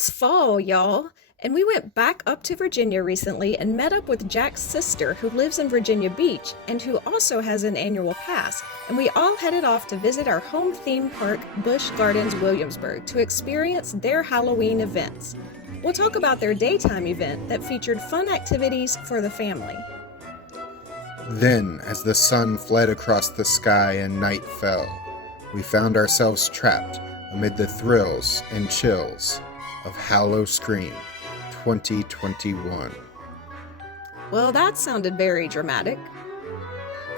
It's fall, y'all, and we went back up to Virginia recently and met up with Jack's sister who lives in Virginia Beach and who also has an annual pass, and we all headed off to visit our home theme park, Busch Gardens, Williamsburg, to experience their Halloween events. We'll talk about their daytime event that featured fun activities for the family. Then, as the sun fled across the sky and night fell, we found ourselves trapped amid the thrills and chills of Howl-O-Scream 2021. Well, that sounded very dramatic.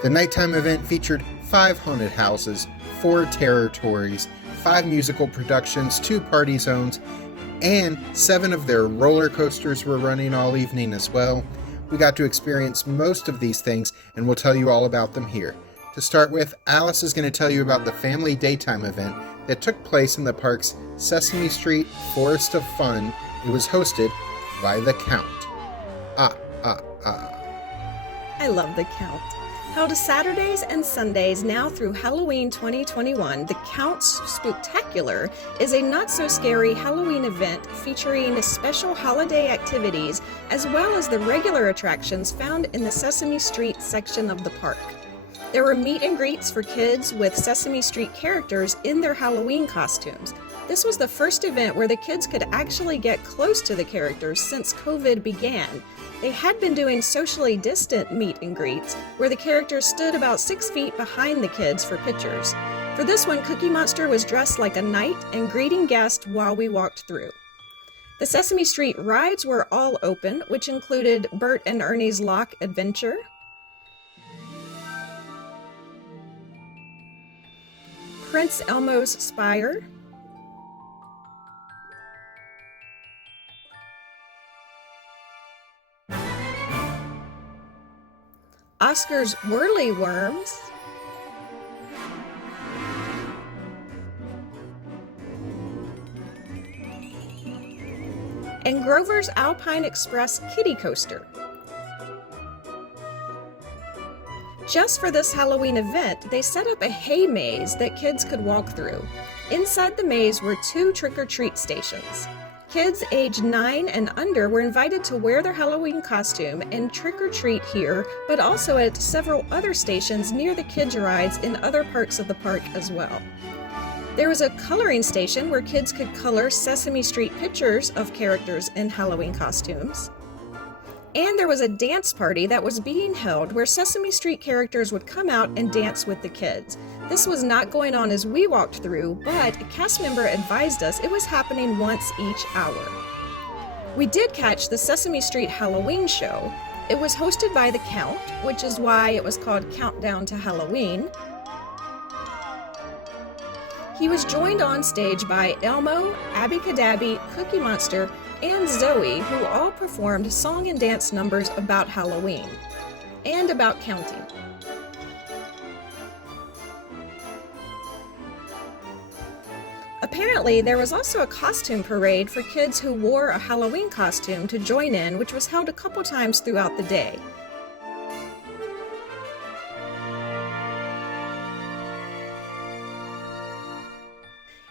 The nighttime event featured 5 haunted houses, 4 Terror-tories, 5 musical productions, 2 party zones, and 7 of their roller coasters were running all evening as well. We got to experience most of these things, and we'll tell you all about them here. To start with, Alice is going to tell you about the family daytime event that took place in the park's Sesame Street Forest of Fun. It was hosted by The Count. I love The Count. Held Saturdays and Sundays now through Halloween 2021, The Count's Spooktacular is a not-so-scary Halloween event featuring special holiday activities as well as the regular attractions found in the Sesame Street section of the park. There were meet and greets for kids with Sesame Street characters in their Halloween costumes. This was the first event where the kids could actually get close to the characters since COVID began. They had been doing socially distant meet and greets, where the characters stood about 6 feet behind the kids for pictures. For this one, Cookie Monster was dressed like a knight and greeting guests while we walked through. The Sesame Street rides were all open, which included Bert and Ernie's Lock Adventure, Prince Elmo's Spire, Oscar's Whirly Worms, and Grover's Alpine Express Kiddie Coaster. Just for this Halloween event, they set up a hay maze that kids could walk through. Inside the maze were 2 trick-or-treat stations. Kids aged 9 and under were invited to wear their Halloween costume and trick-or-treat here, but also at several other stations near the kids' rides in other parts of the park as well. There was a coloring station where kids could color Sesame Street pictures of characters in Halloween costumes. And there was a dance party that was being held where Sesame Street characters would come out and dance with the kids. This was not going on as we walked through, but a cast member advised us it was happening once each hour. We did catch the Sesame Street Halloween show. It was hosted by The Count, which is why it was called Countdown to Halloween. He was joined on stage by Elmo, Abby Cadabby, Cookie Monster, and Zoe, who all performed song and dance numbers about Halloween and about counting. Apparently, there was also a costume parade for kids who wore a Halloween costume to join in, which was held a couple times throughout the day.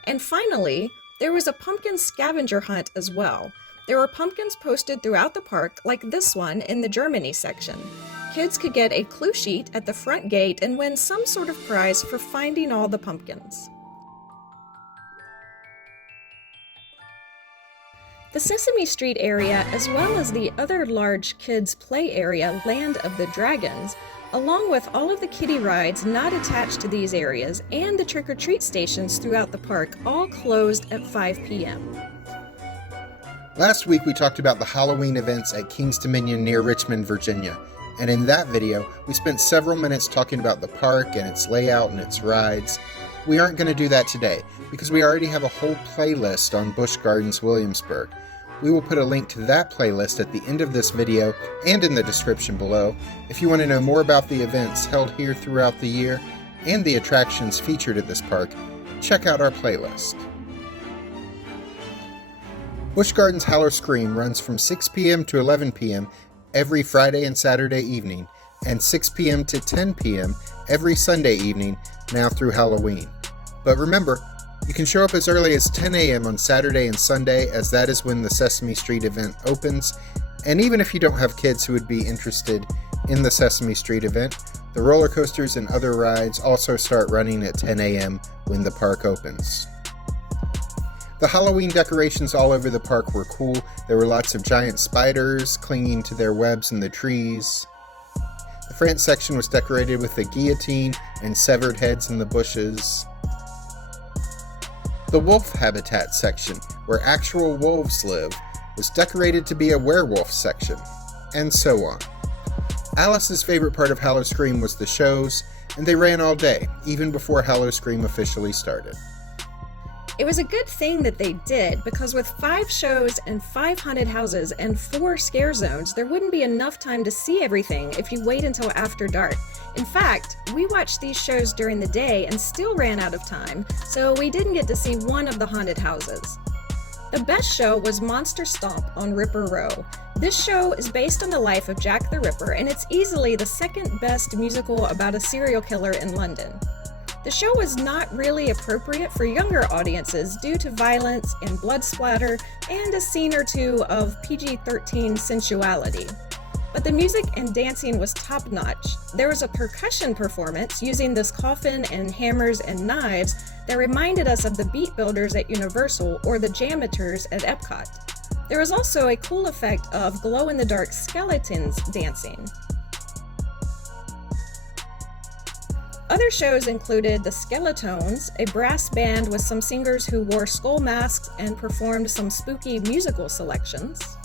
And finally, there was a pumpkin scavenger hunt as well. There were pumpkins posted throughout the park, like this one in the Germany section. Kids could get a clue sheet at the front gate and win some sort of prize for finding all the pumpkins. The Sesame Street area, as well as the other large kids' play area, Land of the Dragons, along with all of the kiddie rides not attached to these areas and the trick-or-treat stations throughout the park, all closed at 5 p.m. Last week we talked about the Halloween events at Kings Dominion near Richmond, Virginia. And in that video, we spent several minutes talking about the park and its layout and its rides. We aren't going to do that today, because we already have a whole playlist on Busch Gardens, Williamsburg. We will put a link to that playlist at the end of this video and in the description below. If you want to know more about the events held here throughout the year and the attractions featured at this park, check out our playlist. Busch Gardens Howl-O-Scream runs from 6 p.m. to 11 p.m. every Friday and Saturday evening, and 6 p.m. to 10 p.m. every Sunday evening, now through Halloween. But remember, You can show up as early as 10 a.m. on Saturday and Sunday, as that is when the Sesame Street event opens. And even if you don't have kids who would be interested in the Sesame Street event, the roller coasters and other rides also start running at 10 a.m. when the park opens. The Halloween decorations all over the park were cool. There were lots of giant spiders clinging to their webs in the trees. The France section was decorated with a guillotine and severed heads in the bushes. The wolf habitat section, where actual wolves live, was decorated to be a werewolf section, and so on. Alice's favorite part of Howl-O-Scream was the shows, and they ran all day, even before Howl-O-Scream officially started. It was a good thing that they did, because with 5 shows and 5 haunted houses and 4 scare zones, there wouldn't be enough time to see everything if you wait until after dark. In fact, we watched these shows during the day and still ran out of time, so we didn't get to see one of the haunted houses. The best show was Monster Stomp on Ripper Row. This show is based on the life of Jack the Ripper, and it's easily the second best musical about a serial killer in London. The show was not really appropriate for younger audiences due to violence and blood splatter and a scene or two of PG-13 sensuality. But the music and dancing was top-notch. There was a percussion performance using this coffin and hammers and knives that reminded us of the Beat Builders at Universal or the Jammers at Epcot. There was also a cool effect of glow-in-the-dark skeletons dancing. Other shows included the Skeletones, a brass band with some singers who wore skull masks and performed some spooky musical selections.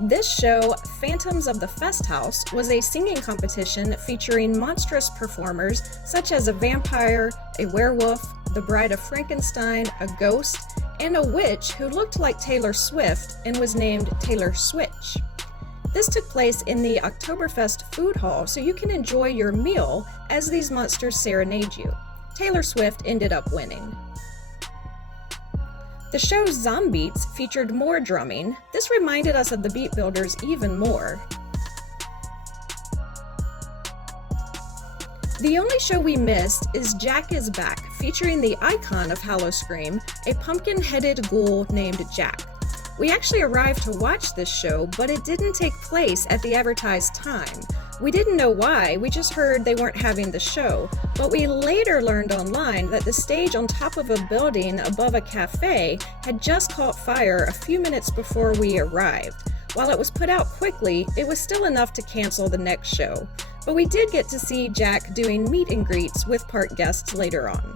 This show, Phantoms of the Fest House, was a singing competition featuring monstrous performers such as a vampire, a werewolf, the Bride of Frankenstein, a ghost, and a witch who looked like Taylor Swift and was named Taylor Switch. This took place in the Oktoberfest food hall, so you can enjoy your meal as these monsters serenade you. Taylor Swift ended up winning. The show Zombeats featured more drumming. This reminded us of the Beat Builders even more. The only show we missed is Jack is Back, featuring the icon of Howl-O-Scream, a pumpkin-headed ghoul named Jack. We actually arrived to watch this show, but it didn't take place at the advertised time. We didn't know why, we just heard they weren't having the show, but we later learned online that the stage on top of a building above a cafe had just caught fire a few minutes before we arrived. While it was put out quickly, it was still enough to cancel the next show. But we did get to see Jack doing meet and greets with park guests later on.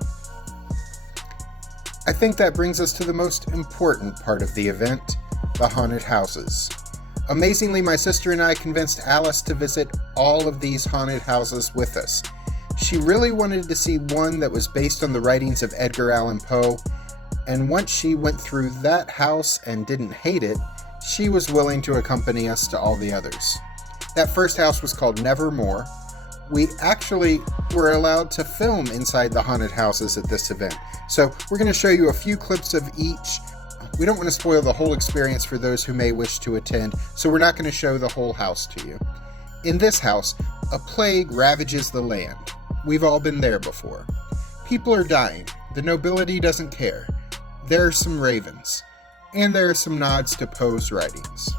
I think that brings us to the most important part of the event, the haunted houses. Amazingly, my sister and I convinced Alice to visit all of these haunted houses with us. She really wanted to see one that was based on the writings of Edgar Allan Poe, and once she went through that house and didn't hate it, she was willing to accompany us to all the others. That first house was called Nevermore. We actually were allowed to film inside the haunted houses at this event, so we're going to show you a few clips of each. We don't want to spoil the whole experience for those who may wish to attend, so we're not going to show the whole house to you. In this house, a plague ravages the land. We've all been there before. People are dying. The nobility doesn't care. There are some ravens. And there are some nods to Poe's writings.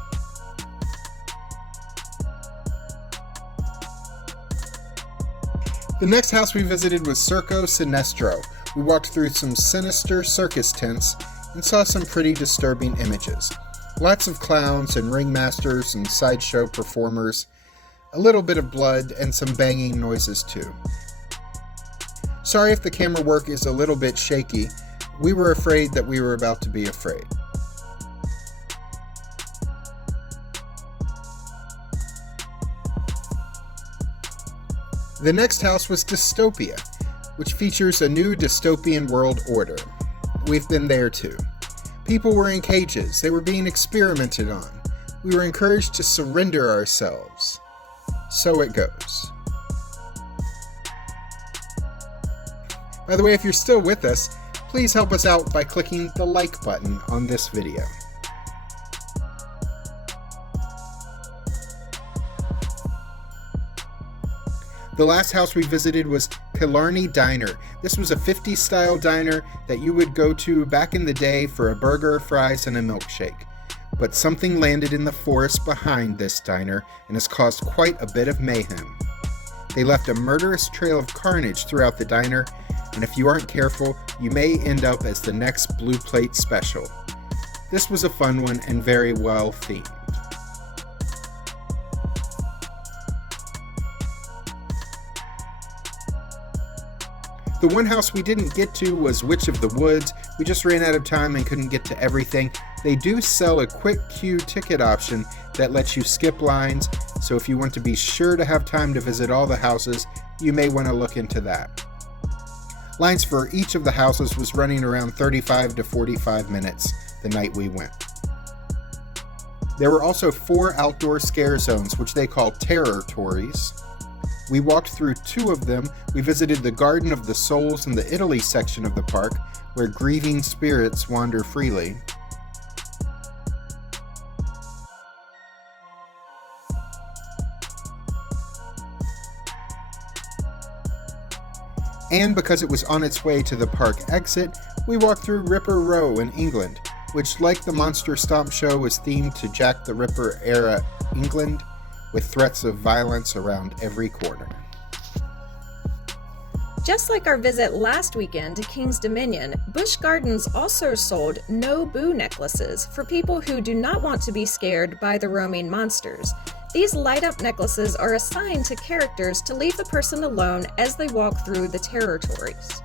The next house we visited was Circo Sinestro. We walked through some sinister circus tents and saw some pretty disturbing images. Lots of clowns and ringmasters and sideshow performers, a little bit of blood, and some banging noises too. Sorry if the camera work is a little bit shaky. We were afraid that we were about to be afraid. The next house was Dystopia, which features a new dystopian world order. We've been there too. People were in cages. They were being experimented on. We were encouraged to surrender ourselves. So it goes. By the way, if you're still with us, please help us out by clicking the like button on this video. The last house we visited was Killarney Diner. This was a 50s style diner that you would go to back in the day for a burger, fries, and a milkshake. But something landed in the forest behind this diner and has caused quite a bit of mayhem. They left a murderous trail of carnage throughout the diner, and if you aren't careful, you may end up as the next Blue Plate special. This was a fun one and very well themed. The one house we didn't get to was Witch of the Woods. We just ran out of time and couldn't get to everything. They do sell a quick queue ticket option that lets you skip lines, so if you want to be sure to have time to visit all the houses, you may want to look into that. Lines for each of the houses was running around 35 to 45 minutes the night we went. There were also 4 outdoor scare zones, which they call Terror-tories. We walked through 2 of them. We visited the Garden of the Souls in the Italy section of the park, where grieving spirits wander freely. And because it was on its way to the park exit, we walked through Ripper Row in England, which, like the Monster Stomp show, was themed to Jack the Ripper era England, with threats of violence around every corner. Just like our visit last weekend to King's Dominion, Busch Gardens also sold No Boo necklaces for people who do not want to be scared by the roaming monsters. These light-up necklaces are assigned to characters to leave the person alone as they walk through the Terror-tories.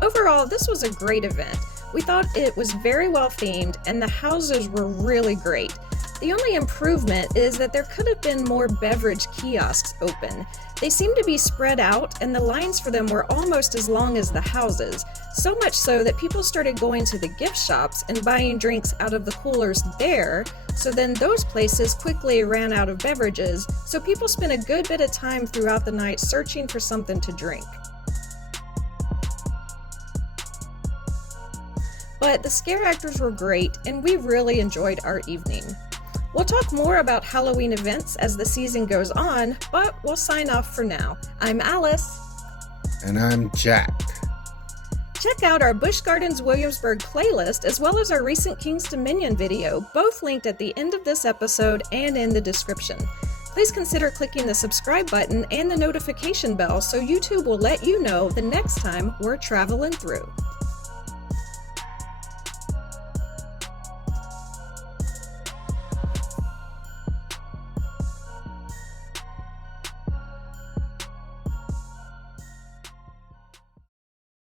Overall, this was a great event. We thought it was very well themed and the houses were really great. The only improvement is that there could have been more beverage kiosks open. They seemed to be spread out and the lines for them were almost as long as the houses, so much so that people started going to the gift shops and buying drinks out of the coolers there, so then those places quickly ran out of beverages, so people spent a good bit of time throughout the night searching for something to drink. But the scare actors were great and we really enjoyed our evening. We'll talk more about Halloween events as the season goes on, but we'll sign off for now. I'm Alice. And I'm Jack. Check out our Busch Gardens Williamsburg playlist as well as our recent King's Dominion video, both linked at the end of this episode and in the description. Please consider clicking the subscribe button and the notification bell so YouTube will let you know the next time we're traveling through.